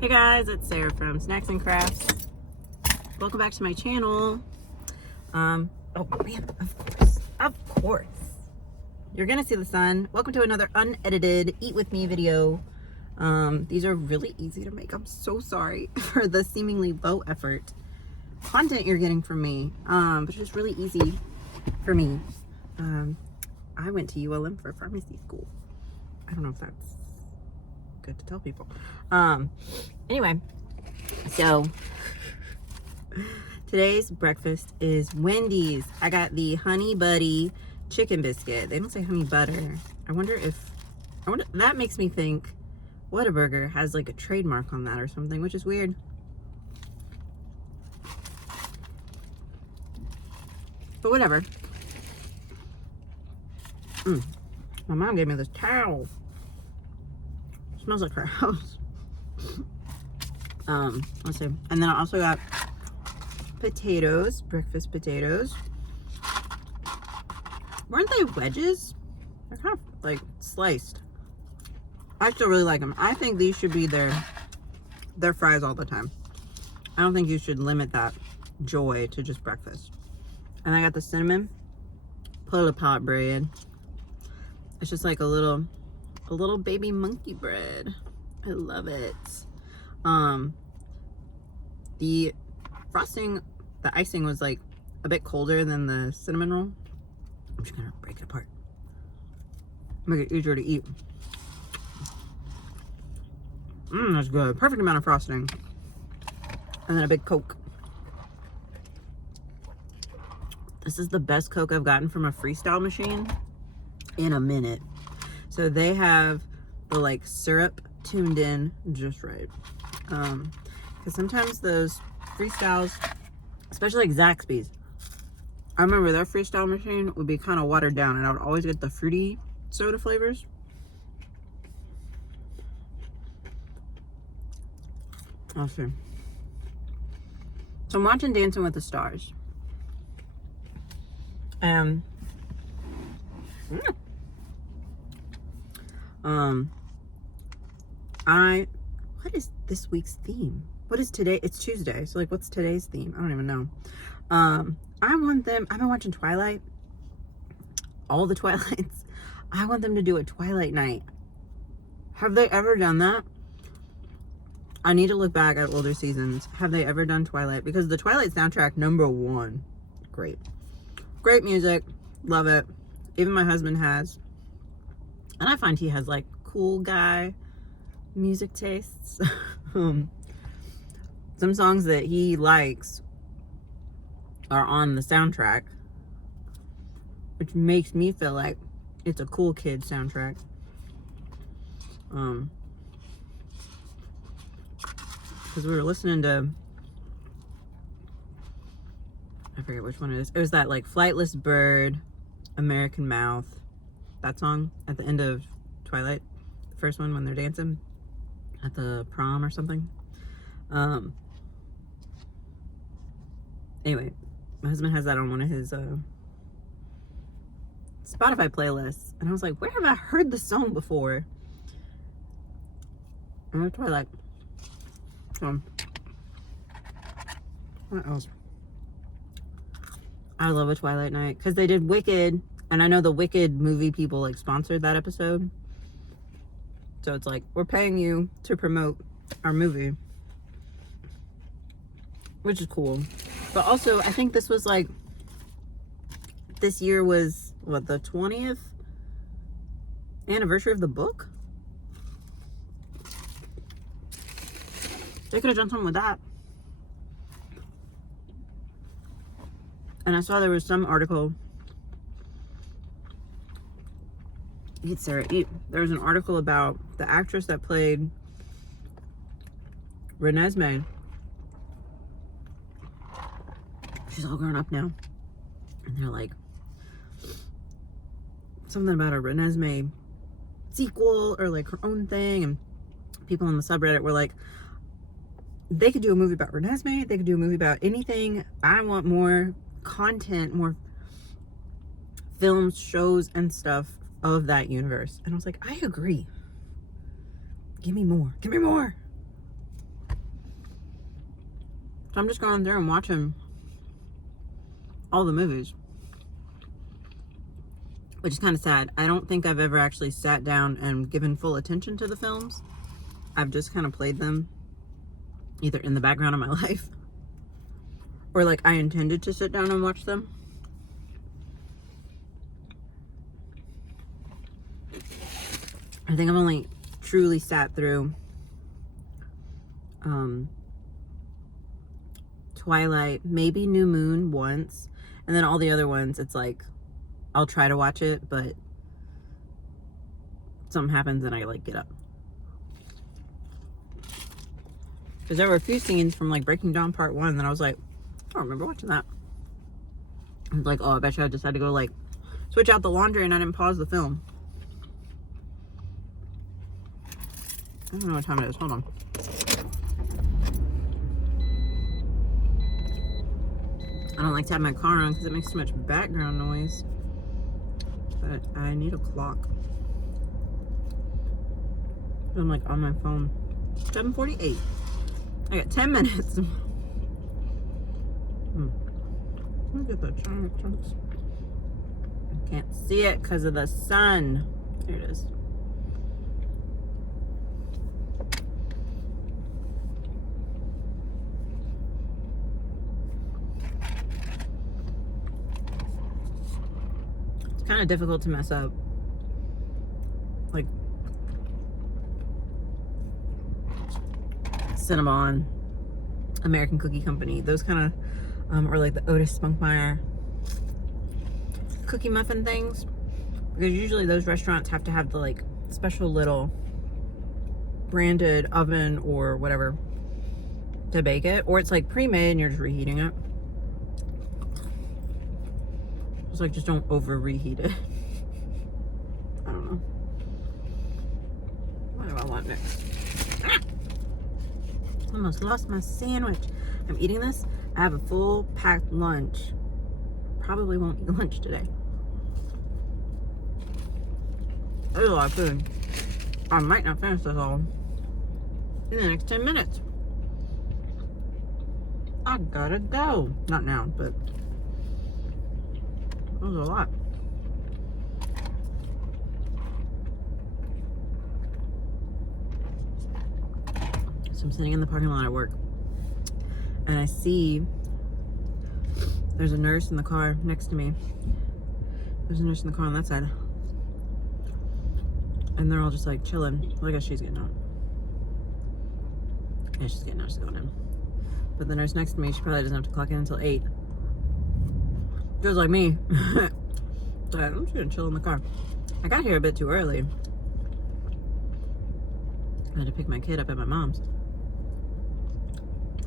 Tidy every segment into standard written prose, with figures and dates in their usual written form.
Hey guys, it's Sarah from Snacks and Crafts. Welcome back to my channel. Oh man, of course. You're gonna see the sun. Welcome to another unedited Eat With Me video. These are really easy to make. I'm so sorry for the seemingly low effort content you're getting from me. But it's just really easy for me. I went to ULM for pharmacy school. I don't know if that's good to tell people. Anyway, so today's breakfast is Wendy's. I got the Honey Buddy chicken biscuit. They don't say honey butter. I wonder that makes me think Whataburger has like a trademark on that or something, which is weird. But whatever. My mom gave me this towel. Smells like her house. Let's see. And then I also got potatoes, breakfast potatoes. Weren't they wedges? They're kind of like sliced. I still really like them. I think these should be their fries all the time. I don't think you should limit that joy to just breakfast. And I got the cinnamon pull pot bread. It's just like a little baby monkey bread. I love it. The frosting, the icing was like a bit colder than the cinnamon roll. I'm just gonna break it apart. Make it easier to eat. That's good. Perfect amount of frosting. And then a big Coke. This is the best Coke I've gotten from a Freestyle machine in a minute. So they have the like syrup tuned in just right. Because sometimes those Freestyles, especially like Zaxby's, I remember their Freestyle machine would be kind of watered down, and I would always get the fruity soda flavors. I'll see. So I'm watching Dancing with the Stars. What is this week's theme? What is today? It's Tuesday. So like, what's today's theme? I don't even know. I've been watching Twilight, all the Twilights. I want them to do a Twilight night. Have they ever done that? I need to look back at older seasons. Have they ever done Twilight? Because the Twilight soundtrack, #1. Great. Great music. Love it. Even my husband has. And I find he has like cool guy music tastes. Some songs that he likes are on the soundtrack, which makes me feel like it's a cool kid soundtrack. Because we were listening to, I forget which one it is. It was that like Flightless Bird, American Mouth, that song at the end of Twilight, the first one when they're dancing at the prom or something. Anyway, my husband has that on one of his Spotify playlists, and I was like, where have I heard this song before? And it's Twilight. So what else? I love a Twilight night because they did Wicked, and I know the Wicked movie people like sponsored that episode. So it's like, we're paying you to promote our movie, which is cool. But also, I think this was like, this year was what, the 20th anniversary of the book? They could have done something with that. And I saw there was some article. Eat, Sarah, eat. There was an article about the actress that played Renesmee. She's all grown up now. And they're like, something about a Renesmee sequel or like her own thing. And people on the subreddit were like, they could do a movie about Renesmee. They could do a movie about anything. I want more content, more films, shows, and stuff of that universe. And I was like, I agree. Give me more. Give me more. So I'm just going through and watching all the movies, which is kind of sad. I don't think I've ever actually sat down and given full attention to the films. I've just kind of played them either in the background of my life or like I intended to sit down and watch them. I think I've only truly sat through Twilight, maybe New Moon once, and then all the other ones, it's like I'll try to watch it, but something happens and I like get up. Because there were a few scenes from like Breaking Dawn Part 1 that I was like, I don't remember watching that. I was like, oh, I bet you I just had to go like switch out the laundry and I didn't pause the film. I don't know what time it is. Hold on. I don't like to have my car on because it makes too much background noise. But I need a clock. I'm like on my phone. 7:48. I got 10 minutes. Look at the giant chunks. I can't see it because of the sun. Here it is. It's kind of difficult to mess up. Like Cinnabon, American Cookie Company, those kind of, or like the Otis Spunkmeyer cookie muffin things, because usually those restaurants have to have the like special little branded oven or whatever to bake it, or it's like pre-made and you're just reheating it. It's like, just don't over reheat it. I don't know. What do I want next? Almost lost my sandwich. I'm eating this. I have a full packed lunch. Probably won't eat lunch today. There's a lot of food. I might not finish this all in the next 10 minutes. I gotta go. Not now, but that was a lot. So I'm sitting in the parking lot at work and I see there's a nurse in the car next to me. There's a nurse in the car on that side. And they're all just like chilling. Look at she's getting out. Yeah, she's getting out, she's going in. But the nurse next to me, she probably doesn't have to clock in until 8. Just like me. So I'm just gonna chill in the car. I got here a bit too early. I had to pick my kid up at my mom's.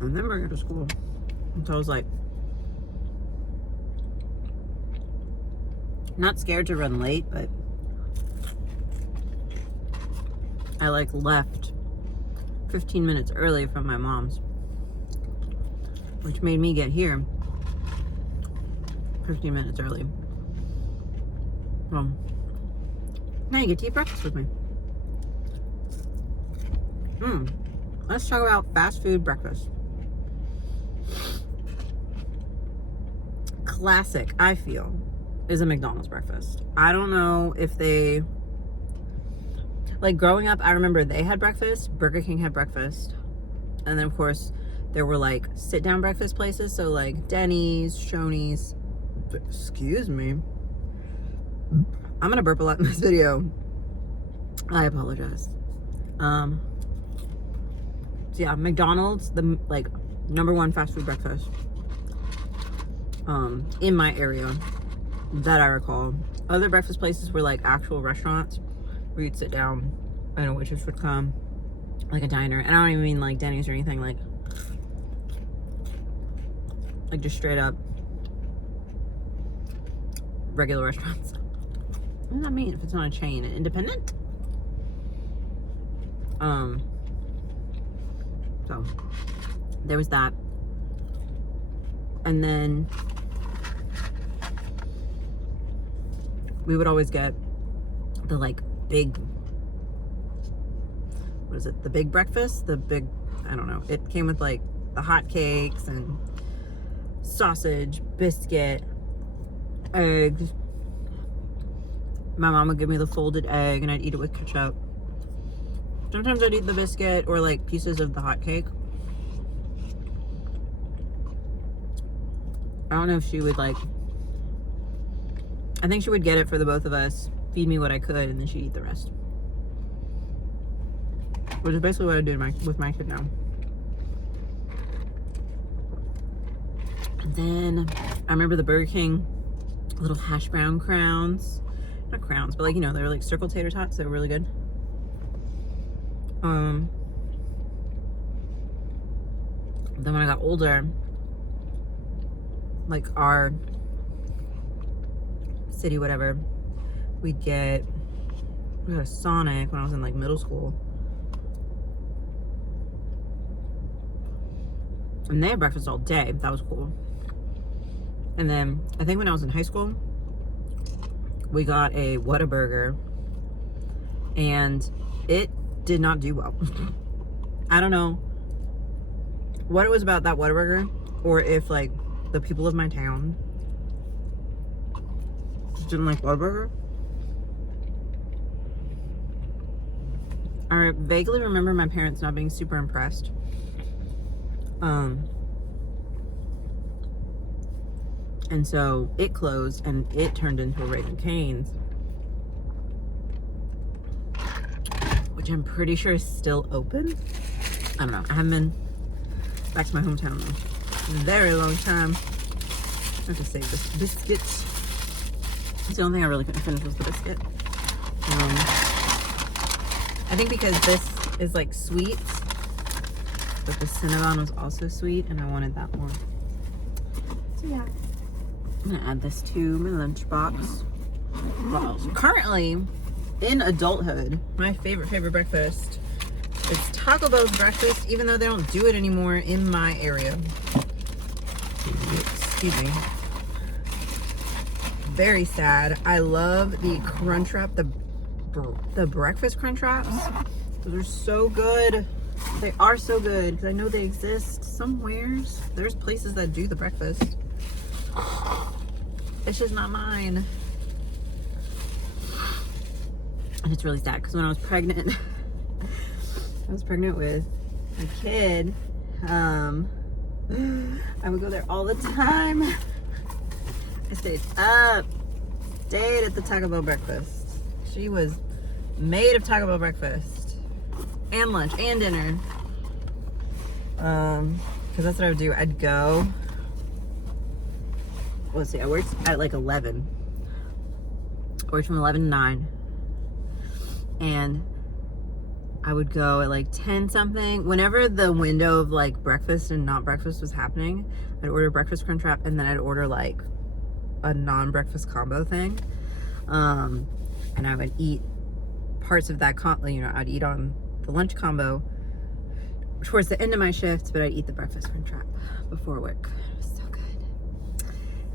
And then bring her to school. And so I was like, not scared to run late, but I like left 15 minutes early from my mom's, which made me get here 15 minutes early. Well, now you get to eat breakfast with me. Let's talk about fast food breakfast. Classic, I feel, is a McDonald's breakfast. I don't know if they, like growing up, I remember they had breakfast, Burger King had breakfast, and then of course there were like sit down breakfast places, so like Denny's, Shoney's. Excuse me, I'm gonna burp a lot in this video, I apologize. So yeah, McDonald's, the like #1 fast food breakfast in my area that I recall. Other breakfast places were like actual restaurants where you'd sit down and a waitress would come, like a diner. And I don't even mean like Denny's or anything, like just straight up regular restaurants. What does that mean if it's not a chain? Independent? So there was that. And then we would always get the like big, what is it? The big breakfast? The big, I don't know. It came with like the hot cakes and sausage, biscuit, eggs. My mom would give me the folded egg and I'd eat it with ketchup. Sometimes I'd eat the biscuit or like pieces of the hot cake. I don't know if she would like, I think she would get it for the both of us, feed me what I could, and then she'd eat the rest. Which is basically what I do with my kid now. And then I remember the Burger King little hash brown crowns. Not crowns, but like, you know, they were like circle tater tots. They were really good. Then when I got older, like our city, whatever, we got a Sonic when I was in like middle school. And they had breakfast all day. That was cool. And then I think when I was in high school, we got a Whataburger, and it did not do well. I don't know what it was about that Whataburger, or if like the people of my town didn't like Whataburger. I vaguely remember my parents not being super impressed. And so it closed and it turned into a Raising Cane's, which I'm pretty sure is still open. I don't know. I haven't been back to my hometown in a very long time. I have to save this biscuit. It's the only thing I really couldn't finish was the biscuit. I think because this is like sweet, but the Cinnabon was also sweet and I wanted that more. So yeah. I'm gonna add this to my lunchbox. Well, currently, in adulthood, my favorite breakfast is Taco Bell's breakfast, even though they don't do it anymore in my area. Excuse me. Very sad. I love the Crunchwrap, the breakfast Crunchwraps. Those are so good. They are so good because I know they exist somewheres. There's places that do the breakfast. It's just not mine. And it's really sad because when I was pregnant, I was pregnant with a kid. I would go there all the time. I stayed at the Taco Bell breakfast. She was made of Taco Bell breakfast and lunch and dinner. Because that's what I would do. I'd go. Let's see, I worked at like 11. I worked from 11 to 9. And I would go at like 10 something. Whenever the window of like breakfast and not breakfast was happening, I'd order breakfast Crunchwrap and then I'd order like a non-breakfast combo thing. And I would eat parts of that, I'd eat on the lunch combo towards the end of my shift, but I'd eat the breakfast Crunchwrap before work.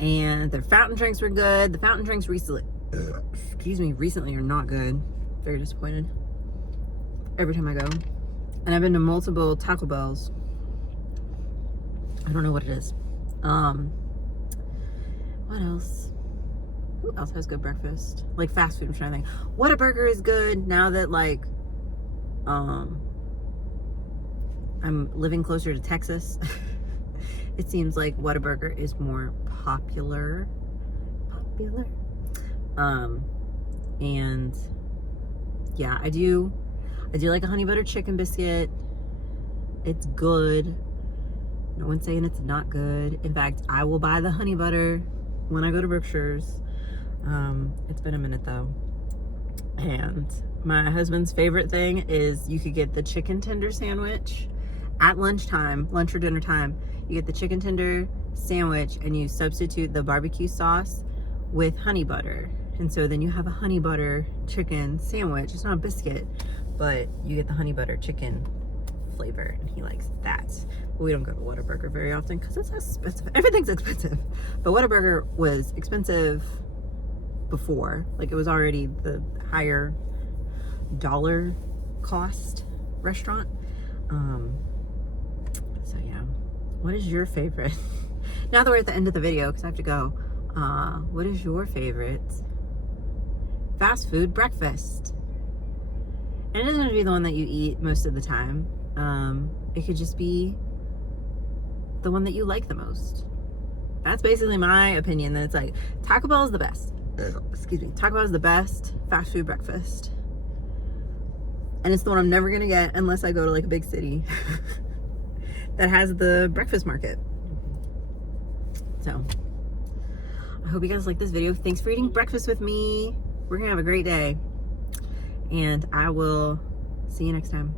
And their fountain drinks were good. The fountain drinks recently are not good. Very disappointed every time I go. And I've been to multiple Taco Bells. I don't know what it is. What else? Who else has good breakfast? Like fast food, I'm trying to think. Whataburger is good now that like I'm living closer to Texas. It seems like Whataburger is more popular. And yeah, I do like a honey butter chicken biscuit. It's good. No one's saying it's not good. In fact, I will buy the honey butter when I go to Brookshire's. It's been a minute though. And my husband's favorite thing is you could get the chicken tender sandwich at lunchtime, lunch or dinner time. You get the chicken tender sandwich and you substitute the barbecue sauce with honey butter. And so then you have a honey butter chicken sandwich. It's not a biscuit, but you get the honey butter chicken flavor and he likes that. But we don't go to Whataburger very often because it's expensive. Everything's expensive. But Whataburger was expensive before. Like it was already the higher dollar cost restaurant. So yeah. what is your favorite? Now that we're at the end of the video, because I have to go, what is your favorite fast food breakfast? And it doesn't have to be the one that you eat most of the time. It could just be the one that you like the most. That's basically my opinion. That it's like Taco Bell is the best. Excuse me. Taco Bell is the best fast food breakfast. And it's the one I'm never gonna get unless I go to like a big city that has the breakfast market. So I hope you guys like this video. Thanks for eating breakfast with me. We're gonna have a great day. And I will see you next time.